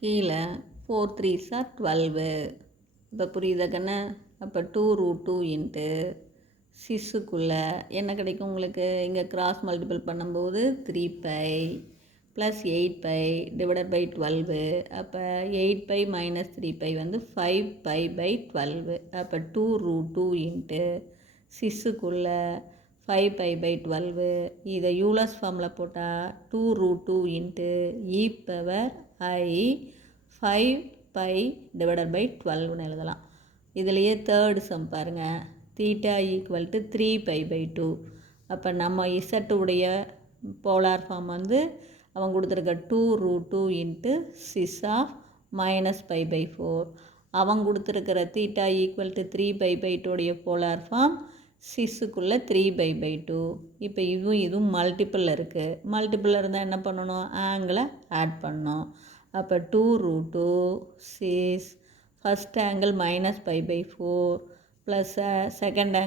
கீழே 4 3s are 12. இப்போ புரியுதா கண்ணு? அப்போ 2√2 இன்ட்டு சிஸ்ஸுக்குள்ளே என்ன கிடைக்கும் உங்களுக்கு? இங்கே கிராஸ் மல்டிபிள் பண்ணும்போது 3π ப்ளஸ் 8π டிவைடட் பை 12. அப்போ 8π மைனஸ் 3π வந்து 5π/12. அப்போ 2√2 இன்ட்டு சிஸ்ஸுக்குள்ளே 5π/12. இதை யூலர்ஸ் ஃபார்மில் போட்டால் 2√2 இன்ட்டு e⁻i 5π டிவைடட் பை 12ன்னு எழுதலாம். இதுலேயே தேர்டு சம் பாருங்கள், தீட்டா ஈக்குவல் டு 3π/2. அப்போ நம்ம இசட்டுடைய போலார் ஃபார்ம் வந்து அவன் கொடுத்துருக்க 2√2 இன்ட்டு சிஸ் ஆஃப் -π/4. அவன் கொடுத்துருக்கிற theta equal to 3π/2 polar form சிஸ்ஸுக்குள்ளே 3π/2. இப்போ இதுவும் மல்டிப்பிள் இருக்குது. மல்டிப்பிள் இருந்தால் என்ன பண்ணணும்? ஆங்கிளை ஆட் பண்ணணும். அப்போ 2√2 6 first angle -π/4 plus second angle